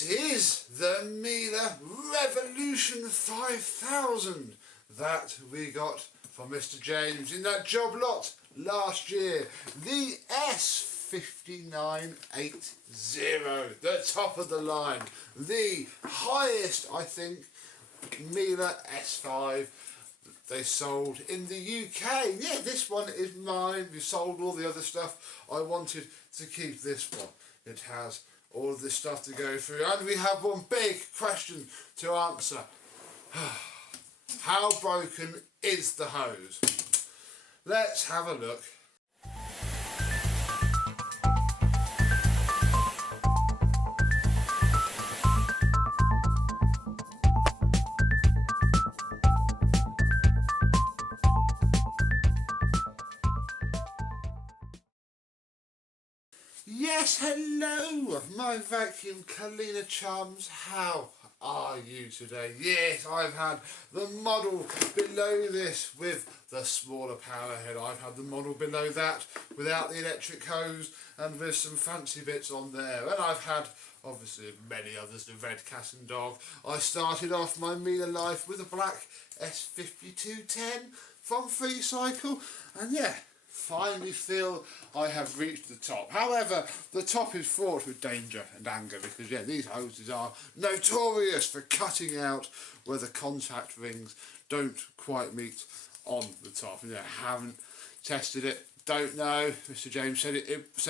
This is the Miele Revolution 5000 that we got from Mr. James in that job lot last year. The S5980, the top of the line, the highest, I think, Miele S5 they sold in the UK. Yeah, this one is mine. We sold all the other stuff. I wanted to keep this one. It has all of this stuff to go through, and we have one big question to answer. How broken is the hose? Let's have a look. Yes, hello, my vacuum cleaner chums. How are you today? Yes, I've had the model below this with the smaller power head. I've had the model below that without the electric hose and with some fancy bits on there. And I've had, obviously, many others, the red cat and dog. I started off my Miele life with a black S58080 from Free Cycle, and yeah, finally feel I have reached the top. However, the top is fraught with danger and anger because, yeah, these hoses are notorious for cutting out where the contact rings don't quite meet on the top. And, yeah, haven't tested it, don't know. Mr. James said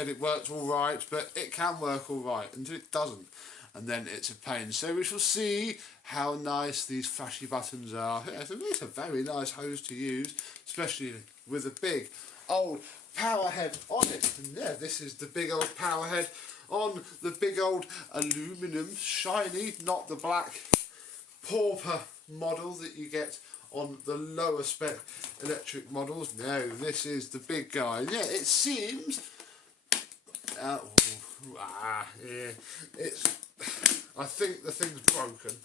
it works all right, but it can work all right until it doesn't, and then it's a pain. So we shall see how nice these flashy buttons are. Yeah, it's a very nice hose to use, especially with a big old power head on it. And yeah, this is the big old power head on the big old aluminum shiny, not the black pauper model that you get on the lower spec electric models. No, this is the big guy. Yeah, it seems yeah, I think the thing's broken,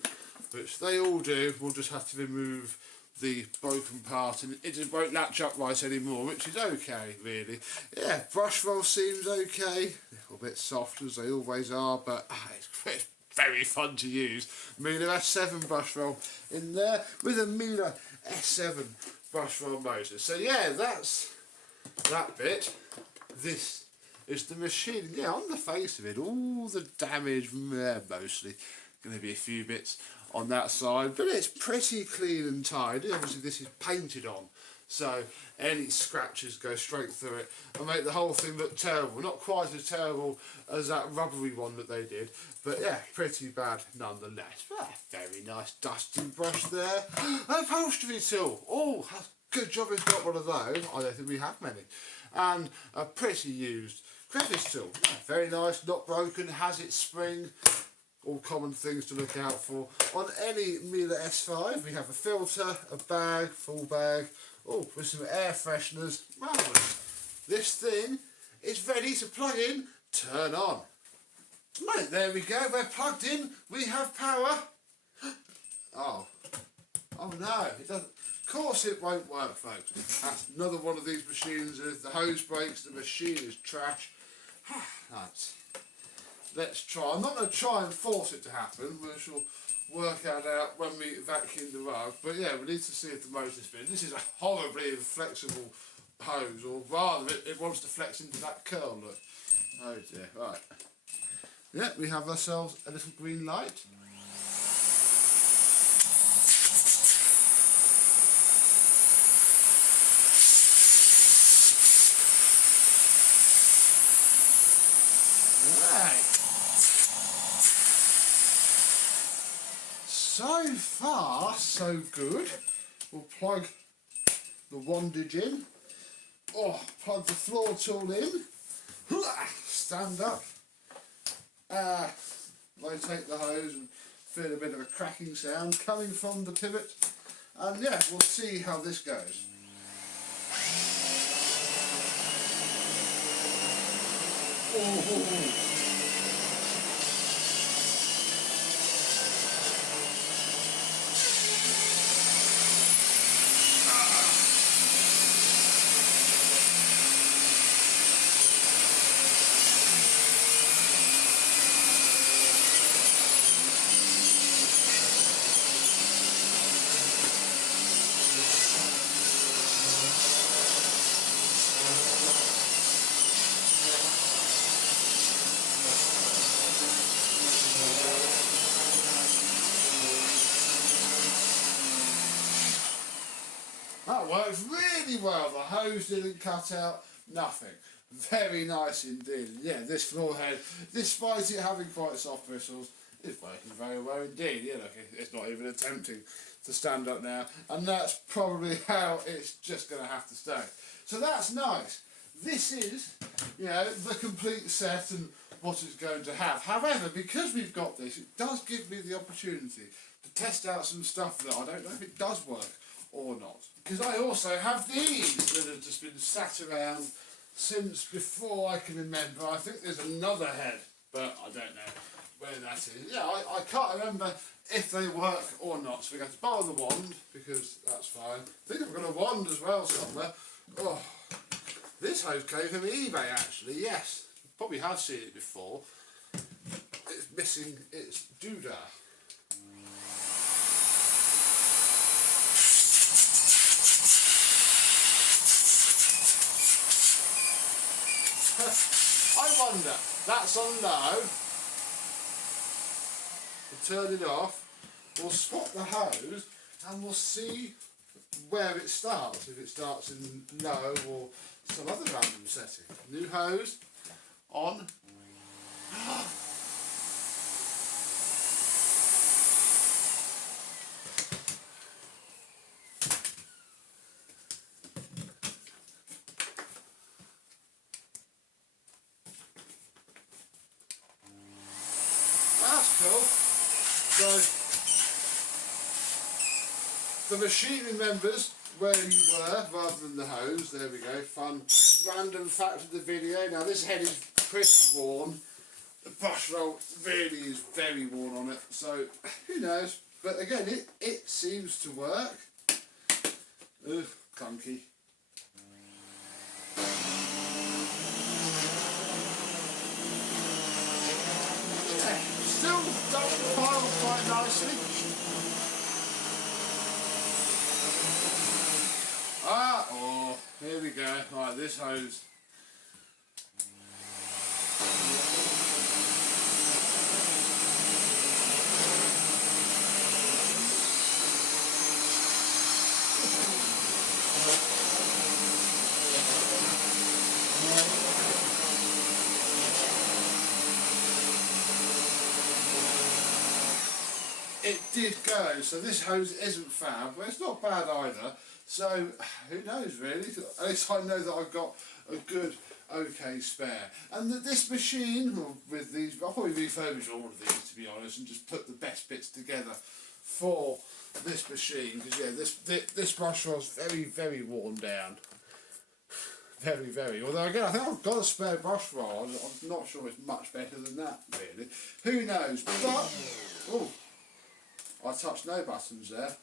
which they all do. We'll just have to remove the broken part, and it just won't latch up right anymore, which is okay, really. Yeah, brush roll seems okay, a little bit soft as they always are, but it's very fun to use. Miele S7 brush roll in there with a Miele S7 brush roll motor. So yeah, that's that bit. This is the machine. Yeah, on the face of it, all the damage, mostly going to be a few bits on that side, but it's pretty clean and tidy. Obviously this is painted on, so any scratches go straight through it and make the whole thing look terrible. Not quite as terrible as that rubbery one that they did, but yeah, pretty bad nonetheless. But very nice dusting brush there. An upholstery tool. Oh, good job it's got one of those. I don't think we have many. And a pretty used crevice tool. Yeah, very nice, not broken, has its spring. All common things to look out for on any Miele S5. We have a filter, a bag, full bag, oh, with some air fresheners. Marvellous. This thing is ready to plug in, turn on. Right, there we go, we're plugged in, we have power. Oh no, it doesn't. Of course it won't work, folks. That's another one of these machines. If the hose breaks, the machine is trash. Right. Let's try. I'm not going to try and force it to happen. We shall work that out when we vacuum the rug. But yeah, we need to see if the motor's spinning. This is a horribly inflexible hose, or rather it wants to flex into that curl, look. Oh dear, right. Yeah, we have ourselves a little green light. So far, so good. We'll plug the wandage in. Oh, plug the floor tool in. Stand up. Rotate the hose and feel a bit of a cracking sound coming from the pivot. And yeah, we'll see how this goes. Oh. works really well. The hose didn't cut out, nothing. Very nice indeed. Yeah, this floor head, despite it having quite soft bristles, is working very well indeed. Yeah, look, it's not even attempting to stand up now, and that's probably how it's just going to have to stay. So that's nice. This is, you know, the complete set and what it's going to have. However, because we've got this, it does give me the opportunity to test out some stuff that I don't know if it does work or not. Because I also have these that have just been sat around since before I can remember. I think there's another head, but I don't know where that is. Yeah, I can't remember if they work or not, so we have to borrow the wand, because that's fine. I think I've got a wand as well somewhere. Oh, this hose came from eBay actually, yes. You probably have seen it before. It's missing its doodah. I wonder, that's on low. We'll turn it off, we'll swap the hose and we'll see where it starts, if it starts in low or some other random setting. New hose, on. That's cool. So, the machine remembers where you were rather than the hose. There we go. Fun random fact of the video. Now this head is pretty worn. The brush roll really is very worn on it. So who knows? But again, it seems to work. Ugh, clunky. Yeah, still done the pile quite nicely. Ah, oh, here we go. Right, this hose. It did go, so this hose isn't fab, but it's not bad either. So, who knows really? At least I know that I've got a good, okay spare. And that this machine, with these, I'll probably refurbish all of these to be honest, and just put the best bits together for this machine. Because yeah, this brush was very, very worn down. Very, very. Although again, I think I've got a spare brush rod. I'm not sure it's much better than that really. Who knows? But, oh, I touched no buttons there.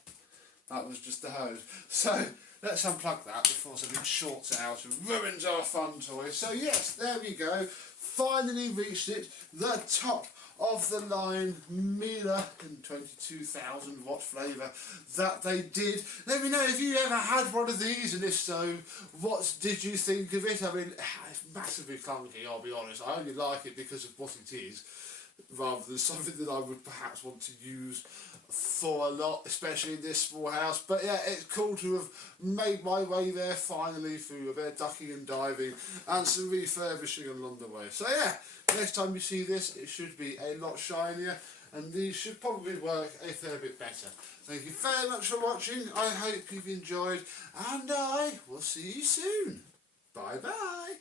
That was just the hose. So let's unplug that before something shorts out and ruins our fun toy. So yes, there we go. Finally reached it. The top of the line Miele in 22,000 watt flavour that they did. Let me know if you ever had one of these, and if so, what did you think of it? I mean, it's massively clunky, I'll be honest. I only like it because of what it is, rather than something that I would perhaps want to use for a lot, especially in this small house. But yeah, it's cool to have made my way there finally through a bit of ducking and diving and some refurbishing along the way. So yeah, next time you see this, it should be a lot shinier, and these should probably work a fair bit better. Thank you very much for watching. I hope you've enjoyed, and I will see you soon. Bye bye.